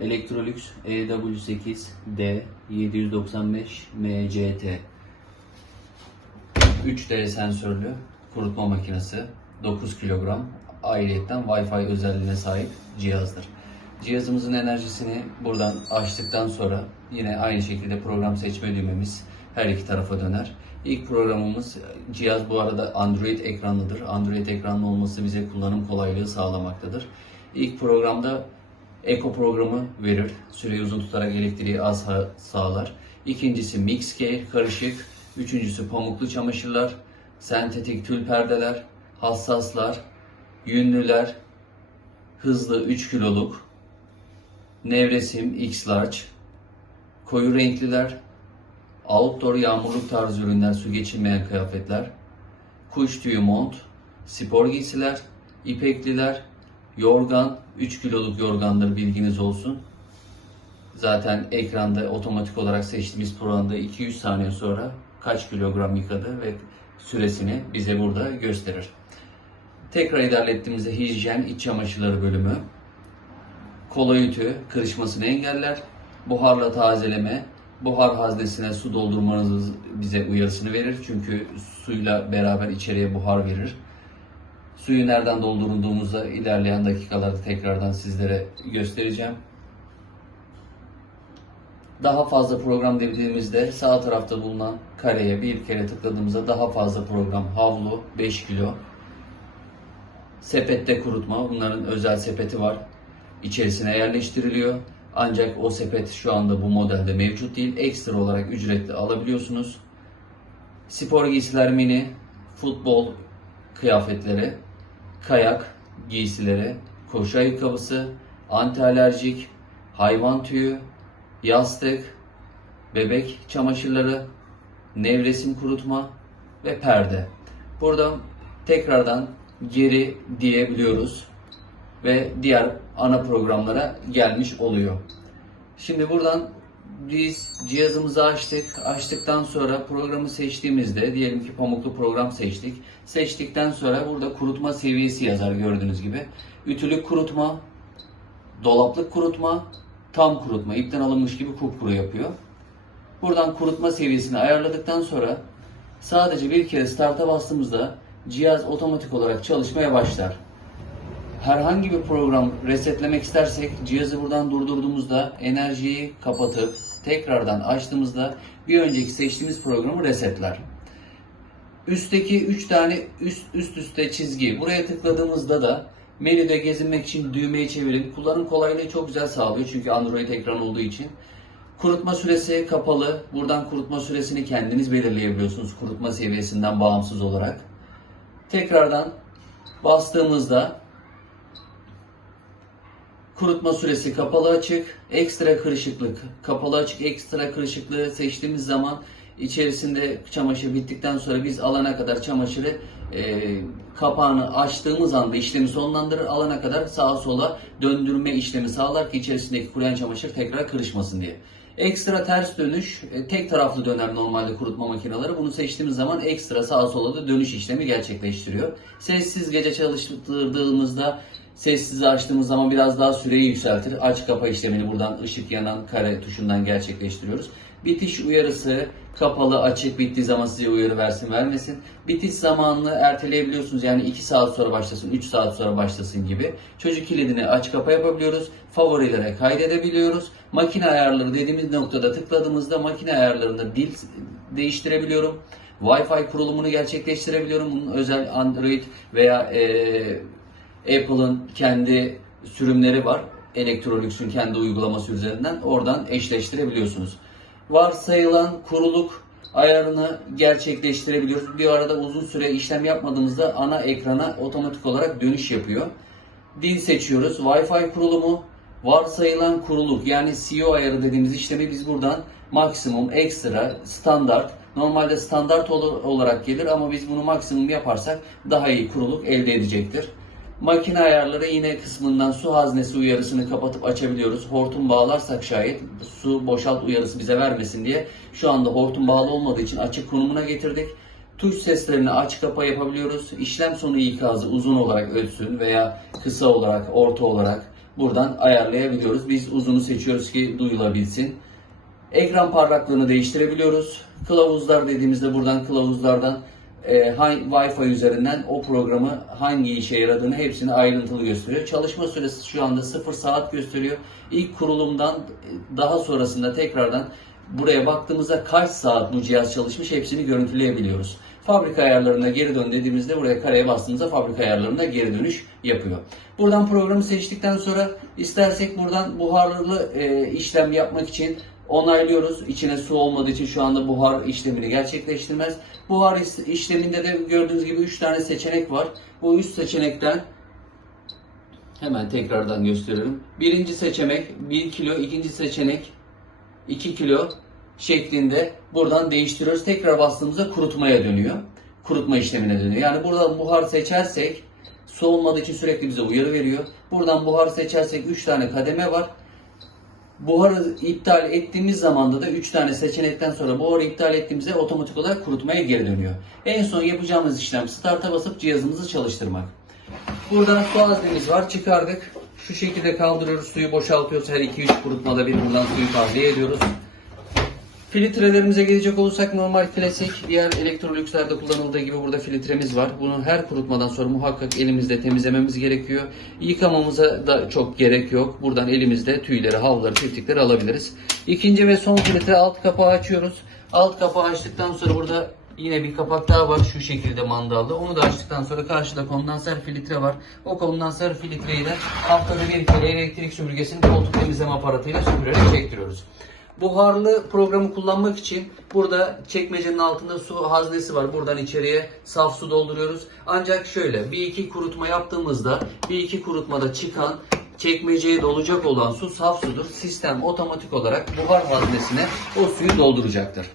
Electrolux EW8D 795 MCT 3D sensörlü kurutma makinesi 9 kilogram ayrıyetten Wi-Fi özelliğine sahip cihazdır. Cihazımızın enerjisini buradan açtıktan sonra yine aynı şekilde program seçme düğmemiz her iki tarafa döner. İlk programımız cihaz bu arada Android ekranlıdır. Android ekranlı olması bize kullanım kolaylığı sağlamaktadır. İlk programda Eko programı verir. Süreyi uzun tutarak elektriği az sağlar. İkincisi Mixcare karışık. Üçüncüsü pamuklu çamaşırlar, sentetik tül perdeler, hassaslar, yünlüler, hızlı 3 kiloluk, nevresim X large, koyu renkliler, outdoor yağmurluk tarzı ürünler, su geçirmeyen kıyafetler, kuş tüyü mont, spor giysiler, ipekliler, yorgan, 3 kiloluk yorgandır bilginiz olsun. Zaten ekranda otomatik olarak seçtiğimiz programda 200 saniye sonra kaç kilogram yıkadı ve süresini bize burada gösterir. Tekrar ilerlettiğimizde hijyen iç çamaşırları bölümü. Kola ütü kırışmasını engeller. Buharla tazeleme, buhar haznesine su doldurmanızı bize uyarısını verir. Çünkü suyla beraber içeriye buhar verir. Suyu nereden doldurduğumuza ilerleyen dakikalarda tekrardan sizlere göstereceğim. Daha fazla program dediğimizde sağ tarafta bulunan kareye bir kere tıkladığımızda daha fazla program havlu 5 kilo. Sepette kurutma bunların özel sepeti var. İçerisine yerleştiriliyor. Ancak o sepet şu anda bu modelde mevcut değil. Ekstra olarak ücretli alabiliyorsunuz. Spor giysiler mini futbol kıyafetleri kayak giysileri koşu ayakkabısı anti alerjik hayvan tüyü yastık, bebek çamaşırları, nevresim kurutma ve perde. Buradan tekrardan geri diyebiliyoruz ve diğer ana programlara gelmiş oluyor. Şimdi buradan biz cihazımızı açtık. Açtıktan sonra programı seçtiğimizde diyelim ki pamuklu program seçtik. Seçtikten sonra burada kurutma seviyesi yazar gördüğünüz gibi. Ütülük kurutma, dolaplık kurutma, tam kurutma, ipten alınmış gibi kupkuru yapıyor. Buradan kurutma seviyesini ayarladıktan sonra sadece bir kere start'a bastığımızda cihaz otomatik olarak çalışmaya başlar. Herhangi bir program resetlemek istersek cihazı buradan durdurduğumuzda enerjiyi kapatıp tekrardan açtığımızda bir önceki seçtiğimiz programı resetler. Üstteki 3 tane üst, üst üste çizgi. Buraya tıkladığımızda da menüde gezinmek için düğmeyi çevirin. Kullanım kolaylığı çok güzel sağlıyor çünkü Android ekran olduğu için. Kurutma süresi kapalı. Buradan kurutma süresini kendiniz belirleyebiliyorsunuz kurutma seviyesinden bağımsız olarak. Tekrardan bastığımızda kurutma süresi kapalı açık, ekstra kırışıklık, kapalı açık ekstra kırışıklığı seçtiğimiz zaman içerisinde çamaşır bittikten sonra biz alana kadar çamaşırı e, kapağını açtığımız anda işlemi sonlandırır alana kadar sağa sola döndürme işlemi sağlar ki içerisindeki kuruyan çamaşır tekrar kırışmasın diye. Ekstra ters dönüş e, tek taraflı döner normalde kurutma makineleri. Bunu seçtiğimiz zaman ekstra sağa sola da dönüş işlemi gerçekleştiriyor. Sessiz gece çalıştırdığımızda sessiz açtığımız zaman biraz daha süreyi yükseltir. Aç kapa işlemini buradan ışık yanan kare tuşundan gerçekleştiriyoruz. Bitiş uyarısı kapalı açık bittiği zaman size uyarı versin vermesin. Bitiş zamanını erteleyebiliyorsunuz. Yani 2 saat sonra başlasın, 3 saat sonra başlasın gibi. Çocuk kilidini aç kapa yapabiliyoruz. Favorilere kaydedebiliyoruz. Makine ayarları dediğimiz noktada tıkladığımızda makine ayarlarında dil değiştirebiliyorum. Wi-Fi kurulumunu gerçekleştirebiliyorum. Bunun özel Android veya eee Apple'ın kendi sürümleri var. Electrolux'un kendi uygulaması üzerinden oradan eşleştirebiliyorsunuz. Varsayılan kuruluk ayarını gerçekleştirebiliyoruz. Bir arada uzun süre işlem yapmadığımızda ana ekrana otomatik olarak dönüş yapıyor. Dil seçiyoruz. Wi-Fi kurulumu, varsayılan kuruluk yani CEO ayarı dediğimiz işlemi biz buradan maksimum, ekstra, standart, normalde standart ol- olarak gelir ama biz bunu maksimum yaparsak daha iyi kuruluk elde edecektir. Makine ayarları yine kısmından su haznesi uyarısını kapatıp açabiliyoruz. Hortum bağlarsak şayet su boşalt uyarısı bize vermesin diye şu anda hortum bağlı olmadığı için açık konumuna getirdik. Tuş seslerini aç kapa yapabiliyoruz. İşlem sonu ikazı uzun olarak ölçsün veya kısa olarak, orta olarak buradan ayarlayabiliyoruz. Biz uzunu seçiyoruz ki duyulabilsin. Ekran parlaklığını değiştirebiliyoruz. Kılavuzlar dediğimizde buradan kılavuzlardan e, Wi-Fi üzerinden o programı hangi işe yaradığını hepsini ayrıntılı gösteriyor. Çalışma süresi şu anda 0 saat gösteriyor. İlk kurulumdan daha sonrasında tekrardan buraya baktığımızda kaç saat bu cihaz çalışmış hepsini görüntüleyebiliyoruz. Fabrika ayarlarına geri dön dediğimizde buraya kareye bastığımızda fabrika ayarlarına geri dönüş yapıyor. Buradan programı seçtikten sonra istersek buradan buharlı e, işlem yapmak için onaylıyoruz. İçine su olmadığı için şu anda buhar işlemini gerçekleştirmez. Buhar işleminde de gördüğünüz gibi 3 tane seçenek var. Bu 3 seçenekten hemen tekrardan gösteriyorum. Birinci seçenek 1 kilo, ikinci seçenek 2 kilo şeklinde buradan değiştiriyoruz. Tekrar bastığımızda kurutmaya dönüyor. Kurutma işlemine dönüyor. Yani burada buhar seçersek su olmadığı için sürekli bize uyarı veriyor. Buradan buhar seçersek 3 tane kademe var. Buharı iptal ettiğimiz zamanda da 3 tane seçenekten sonra buharı iptal ettiğimizde otomatik olarak kurutmaya geri dönüyor. En son yapacağımız işlem start'a basıp cihazımızı çalıştırmak. Burada su haznemiz var. Çıkardık. Şu şekilde kaldırıyoruz. Suyu boşaltıyoruz. Her 2-3 kurutmada bir buradan suyu tahliye ediyoruz. Filtrelerimize gelecek olursak normal klasik diğer elektrolükslerde kullanıldığı gibi burada filtremiz var. Bunu her kurutmadan sonra muhakkak elimizde temizlememiz gerekiyor. Yıkamamıza da çok gerek yok. Buradan elimizde tüyleri, havluları, tiftikleri alabiliriz. İkinci ve son filtre alt kapağı açıyoruz. Alt kapağı açtıktan sonra burada yine bir kapak daha var şu şekilde mandallı. Onu da açtıktan sonra karşıda kondanser filtre var. O kondanser filtreyi de haftada bir kere elektrik süpürgesinin koltuk temizleme aparatıyla süpürerek çektiriyoruz. Buharlı programı kullanmak için burada çekmecenin altında su haznesi var. Buradan içeriye saf su dolduruyoruz. Ancak şöyle bir iki kurutma yaptığımızda bir iki kurutmada çıkan çekmeceye dolacak olan su saf sudur. Sistem otomatik olarak buhar haznesine o suyu dolduracaktır.